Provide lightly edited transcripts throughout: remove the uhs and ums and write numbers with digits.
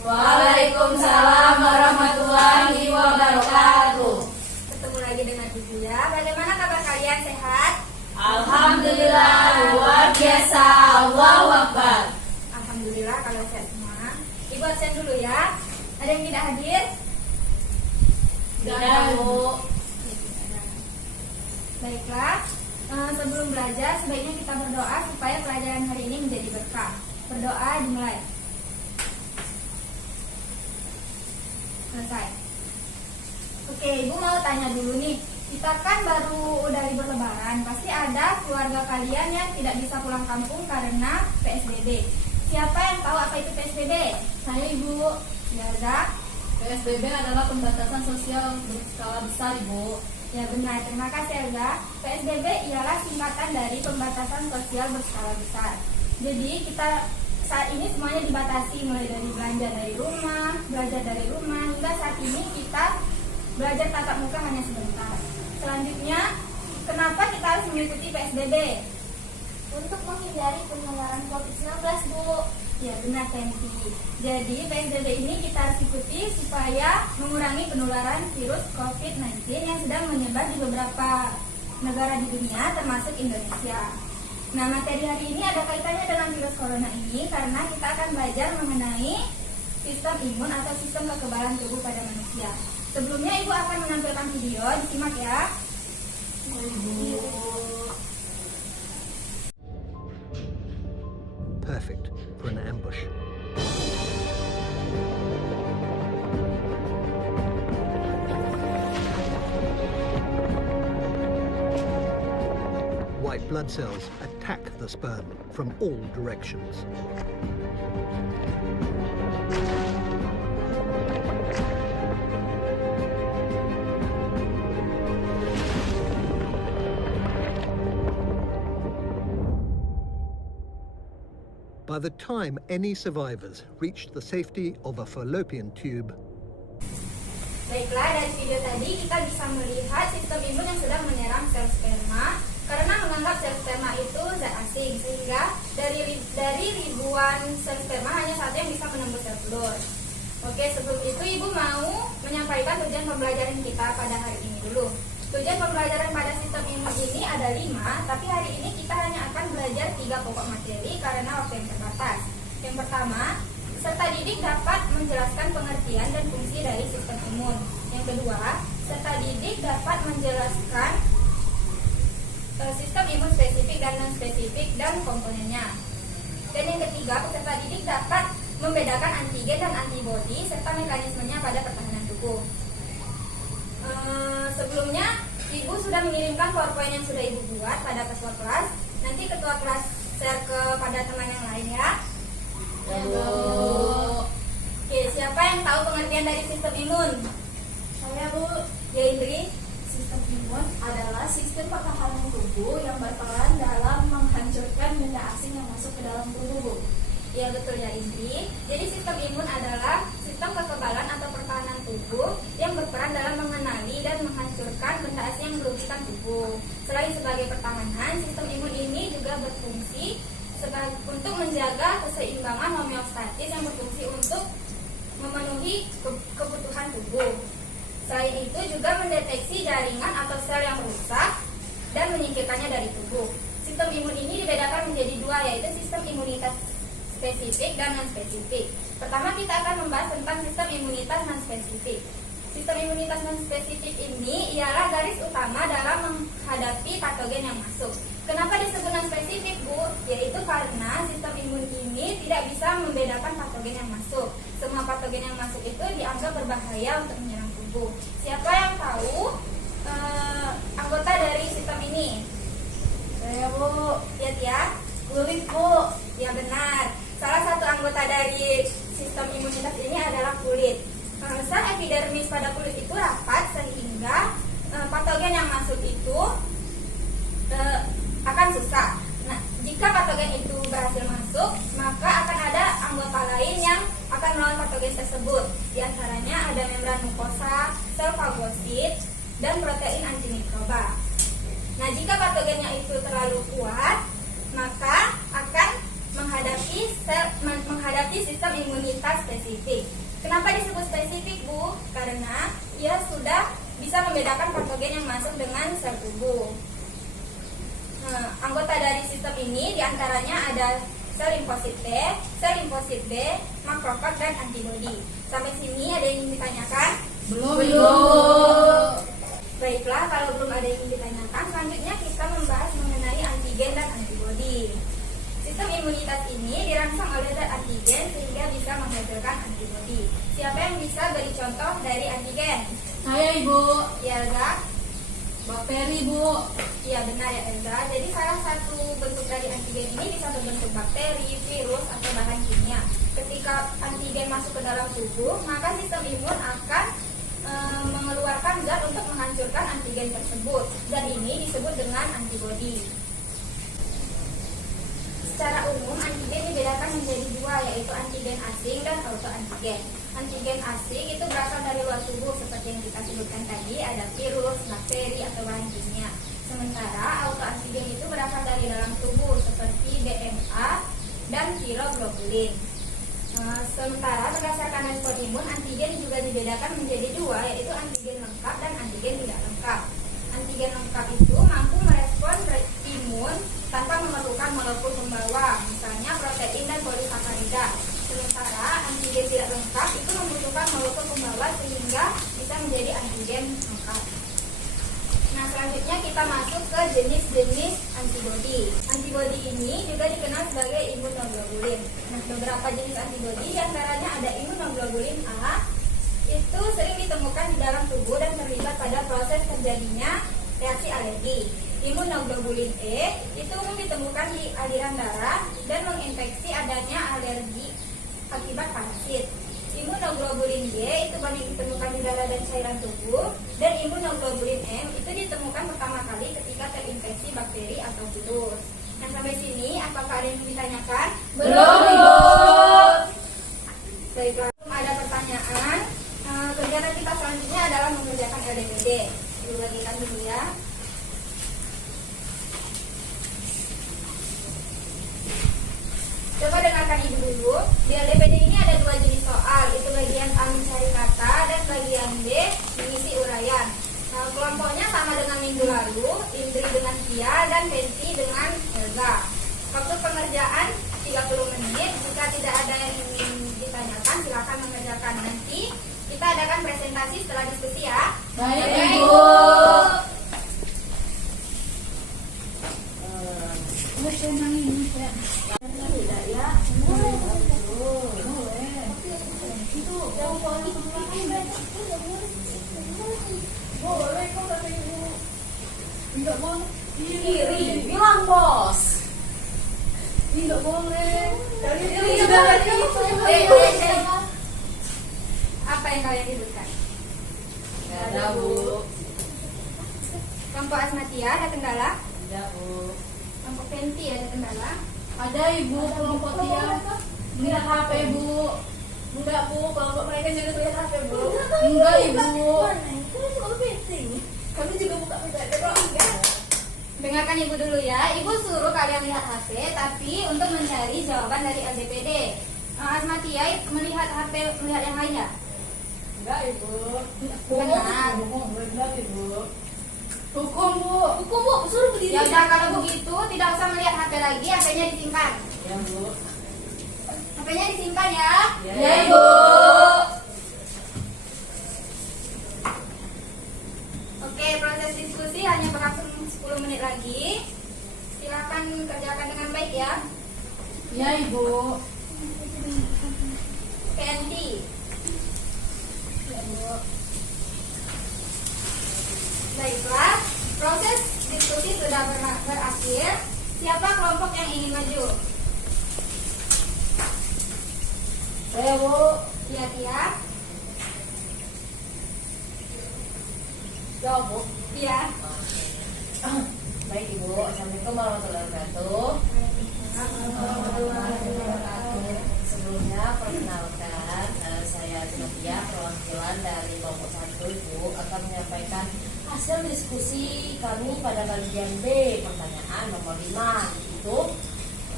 Waalaikumsalam warahmatullahi wabarakatuh. Ketemu lagi dengan Ibu ya. Bagaimana kabar kalian, sehat? Alhamdulillah, luar biasa. Allahu Akbar. Alhamdulillah kalau sehat semua. Ibu absen dulu ya. Ada yang tidak hadir? Tidak, Bu. Baiklah, sebelum belajar sebaiknya kita berdoa supaya pelajaran hari ini menjadi berkah. Berdoa dimulai. Selesai. Oke, Ibu mau tanya dulu nih. Kita kan baru udah libur lebaran, pasti ada keluarga kalian yang tidak bisa pulang kampung karena PSBB. Siapa yang tahu apa itu PSBB? Saya, Ibu. Ya, PSBB adalah pembatasan sosial berskala besar, Ibu. Ya benar, terima kasih Elga. PSBB ialah singkatan dari pembatasan sosial berskala besar. Jadi kita saat ini semuanya dibatasi, mulai dari belanja dari rumah, belajar dari rumah, hingga saat ini kita belajar tatap muka hanya sebentar. Selanjutnya, kenapa kita harus mengikuti PSBB? Untuk menghindari penularan COVID-19, Bu. Ya benar, Tenti. Jadi PSBB ini kita harus ikuti supaya mengurangi penularan virus COVID-19 yang sedang menyebar di beberapa negara di dunia, termasuk Indonesia. Nah, materi hari ini ada kaitannya dengan virus corona ini karena kita akan belajar mengenai sistem imun atau sistem kekebalan tubuh pada manusia. Sebelumnya Ibu akan menampilkan video, disimak ya. Perfect for an ambush. White blood cells attack the sperm from all directions. By the time any survivors reached the safety of a fallopian tube, Baiklah, dari video tadi kita bisa melihat sistem imun yang sedang menyerang sel sperma karena menganggap sel sperma itu zat asing, sehingga dari ribuan sel sperma hanya satu yang bisa menembus sel telur. Oke, sebelum itu Ibu mau menyampaikan tujuan pembelajaran kita pada hari ini dulu. Tujuan pembelajaran pada sistem imun ini ada 5, tapi hari ini kita hanya akan belajar 3 pokok materi karena waktu yang terbatas. Yang pertama, peserta didik dapat menjelaskan pengertian dan fungsi dari sistem imun. Yang kedua, peserta didik dapat menjelaskan sistem imun spesifik dan non-spesifik dan komponennya. Dan yang ketiga, peserta didik dapat membedakan antigen dan antibodi serta mekanismenya pada pertahanan tubuh. Sebelumnya Ibu sudah mengirimkan PowerPoint yang sudah Ibu buat pada ketua kelas. Nanti ketua kelas share kepada teman yang lain ya. Ya, Bu. Oke, siapa yang tahu pengertian dari sistem imun? Saya, Bu. Ya, Indri. Sistem imun adalah sistem pertahanan tubuh yang berperan dalam menghancurkan benda asing yang masuk ke dalam tubuh, Bu. Ya, betul ya, Indri. Jadi sistem imun adalah sistem kekebalan atau pertahanan tubuh yang berperan dalam mengenali dan menghancurkan benda asing yang merugikan tubuh. Selain sebagai pertahanan, sistem imun ini juga berfungsi untuk menjaga keseimbangan homeostatis yang berfungsi untuk memenuhi kebutuhan tubuh. Selain itu juga mendeteksi jaringan atau sel yang rusak dan menyingkirkannya dari tubuh. Sistem imun ini dibedakan menjadi 2, yaitu sistem imunitas spesifik dan non-spesifik. Pertama kita akan membahas tentang sistem imunitas non-spesifik. Sistem imunitas non-spesifik ini ialah garis utama dalam menghadapi patogen yang masuk. Kenapa disebut non-spesifik, Bu? Yaitu karena sistem imun ini tidak bisa membedakan patogen yang masuk. Semua patogen yang masuk itu dianggap berbahaya untuk menyerang tubuh. Siapa yang tahu anggota dari sistem ini? Saya, Bu. Lihat ya. Kulit, Bu. Ya benar. Salah satu anggota dari sistem imunitas ini adalah kulit. Sel epidermis pada kulit itu rapat sehingga patogen yang masuk itu akan susah. Nah, jika patogen itu berhasil masuk, maka akan ada anggota lain yang akan melawan patogen tersebut. Di antaranya ada membran mukosa, sel fagosit, dan protein antimikroba. Nah, jika patogennya itu terlalu kuat, maka akan menghadapi berarti sistem imunitas spesifik. Kenapa disebut spesifik, Bu? Karena ia sudah bisa membedakan patogen yang masuk dengan sel tubuh. Nah, anggota dari sistem ini diantaranya ada sel limfosit B, makrofag, dan antibodi. Sampai sini ada yang ingin ditanyakan? Belum. Baiklah, kalau belum ada yang ingin ditanyakan, selanjutnya kita membahas mengenai antigen dan antibodi. Sistem imunitas ini dirangsang oleh zat antigen sehingga bisa menghasilkan antibodi. Siapa yang bisa beri contoh dari antigen? Saya Ibu. Ya, Elza? Bakteri Bu. Iya, benar ya, Elza. Jadi salah satu bentuk dari antigen ini bisa berbentuk bakteri, virus, atau bahan kimia. Ketika antigen masuk ke dalam tubuh, maka sistem imun akan mengeluarkan zat untuk menghancurkan antigen tersebut. Zat ini disebut dengan antibodi. Secara umum, antigen dibedakan menjadi dua, yaitu antigen asing dan autoantigen. Antigen asing itu berasal dari luar tubuh, seperti yang kita sebutkan tadi, ada virus, bakteri, atau bahan kimia. Sementara autoantigen itu berasal dari dalam tubuh, seperti DNA dan tiroglobulin. Sementara berdasarkan respon imun, antigen juga dibedakan menjadi dua, yaitu antigen lengkap dan antigen tidak lengkap. Antigen lengkap itu mampu merespon imun tanpa memerlukan molekul pembawa, misalnya protein dan polisakarida. Sementara antigen tidak lengkap itu membutuhkan molekul pembawa sehingga bisa menjadi antigen lengkap. Nah, selanjutnya kita masuk ke jenis-jenis antibodi. Antibodi ini juga dikenal sebagai imunoglobulin. Nah, beberapa jenis antibodi diantaranya ada imunoglobulin A, itu sering ditemukan di dalam tubuh dan terlibat pada proses terjadinya reaksi alergi. Imunoglobulin E itu umum ditemukan di aliran darah dan menginfeksi adanya alergi akibat parasit. Imunoglobulin G itu banyak ditemukan di darah dan cairan tubuh, dan imunoglobulin M itu ditemukan pertama kali ketika terinfeksi bakteri atau virus. Nah, sampai sini apakah ada yang ditanyakan? Belum Ibu. Baiklah, belum ada pertanyaan. Kegiatan kita selanjutnya adalah mengerjakan LDPD. Ibu bagikan dulu ya. Coba dengarkan Ibu dulu. Di LDPD ini ada dua jenis soal, itu bagian A mencari kata dan bagian B mengisi uraian. Nah, kelompoknya sama dengan minggu lalu, Indri dengan Tia dan Benti dengan Elza. Waktu pengerjaan 30 menit. Jika tidak ada yang ingin ditanyakan, silakan mengerjakan. Nanti kita adakan presentasi setelah diskusi ya. Baik Ibu. Iri, bilang bos. Tidak boleh. Apa yang kalian ributkan? Tidak ada Bu. Kelompok Asmatia ada kendala? Tidak Bu. Kelompok Penti ada kendala? Ada Ibu, kelompok Tia lihat HP Bu. Enggak Bu, kelompok mereka juga lihat HP Bu. Enggak Ibu. Kami juga buka beda enggak. Dengarkan Ibu dulu ya. Ibu suruh kalian lihat HP, tapi untuk mencari jawaban dari LDPD. Asmatia melihat HP, melihat yang lain ya? Enggak Ibu. Benar. Benar Ibu. Hukum Bu. Hukum Bu, suruh berdiri. Ya udah, kalau begitu tidak usah melihat HP lagi, HP-nya disimpan. Ya Bu. HP-nya disimpan ya. Ya Ibu. Oke, proses diskusi hanya berlangsung 10 menit lagi. Silakan kerjakan dengan baik ya. Ya Ibu. PNT. Baiklah, proses diskusi sudah berakhir. Siapa kelompok yang ingin maju? Saya Bu. Iya, Tia. Jawab Bu. Iya. Baik Ibu. Assalamualaikum warahmatullahi wabarakatuh. Sebelumnya perkenalkan, saya Tia, perwakilan dari kelompok 1 Ibu, akan menyampaikan hasil diskusi kami pada bagian B, pertanyaan nomor 5. Itu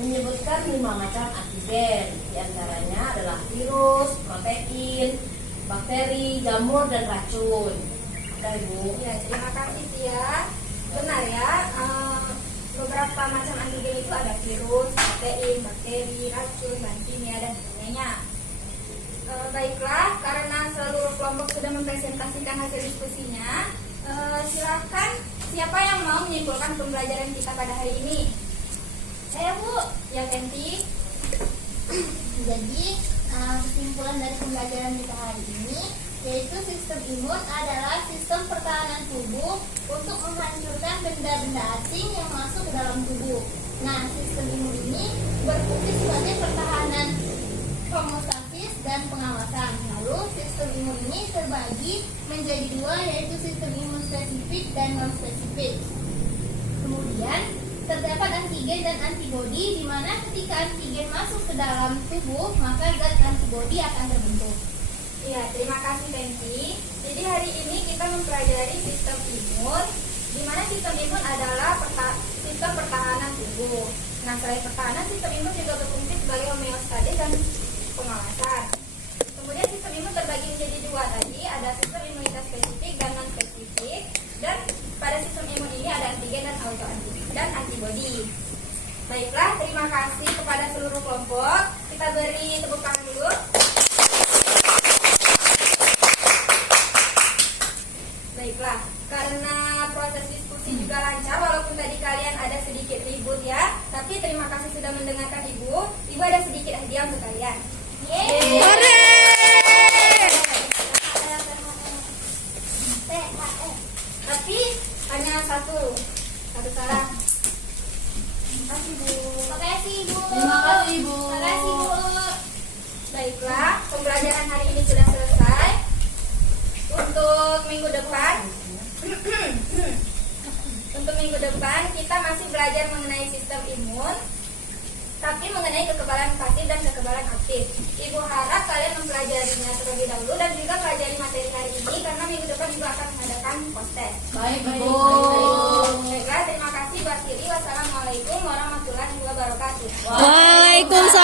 menyebutkan 5 macam antigen. Di antaranya adalah virus, protein, bakteri, jamur, dan racun. Ada Ibu. Ya, terima kasih Tia. Benar ya, beberapa macam antigen itu ada virus, protein, bakteri, racun, bahan kimia, dan sebagainya. Baiklah, karena seluruh kelompok sudah mempresentasikan hasil diskusinya, silahkan siapa yang mau menyimpulkan pembelajaran kita pada hari ini? Saya Bu. Ya, Kenti. Jadi kesimpulan dari pembelajaran kita hari ini yaitu sistem imun adalah sistem pertahanan tubuh untuk menghancurkan benda-benda asing yang masuk ke dalam tubuh. Nah, sistem imun ini berfungsi sebagai pertahanan, homeostasis, dan pengawasan. Lalu sistem imun ini terbagi menjadi 2 yaitu sistem imun spesifik dan non spesifik. Kemudian terdapat antigen dan antibodi, di mana ketika antigen masuk ke dalam tubuh maka zat antibodi akan terbentuk. Ya, terima kasih Kenti. Jadi hari ini kita mempelajari sistem imun, di mana sistem imun adalah sistem pertahanan tubuh. Nah, selain pertahanan, sistem imun juga berfungsi sebagai homeostatis dan pengawasan. Kemudian sistem imun terbagi menjadi 2 tadi, ada sistem imunitas spesifik dan non spesifik. Dan pada sistem imun ini ada antigen dan autoantigen dan antibodi. Baiklah, terima kasih kepada seluruh kelompok. Kita beri tepuk tangan dulu. Baiklah, karena proses diskusi juga lancar, walaupun tadi kalian ada sedikit ribut ya, tapi terima kasih sudah mendengarkan Ibu. Ibu ada sedikit hadiah untuk kalian. Tapi hanya satu salah. Terima kasih Bu. Terima kasih Bu. Terima kasih, Bu. Terima kasih Bu. Baiklah, pembelajaran hari ini sudah selesai. Untuk minggu depan, kita masih belajar mengenai sistem imun, tapi mengenai kekebalan pasif dan kekebalan aktif. Ibu harap kalian mempelajarinya terlebih dahulu dan juga pelajari materi hari ini, karena minggu depan Ibu akan mengadakan post-test. Baik, Bu. Baiklah, terima kasih. Wassalamualaikum warahmatullahi wabarakatuh. Waalaikumsalam.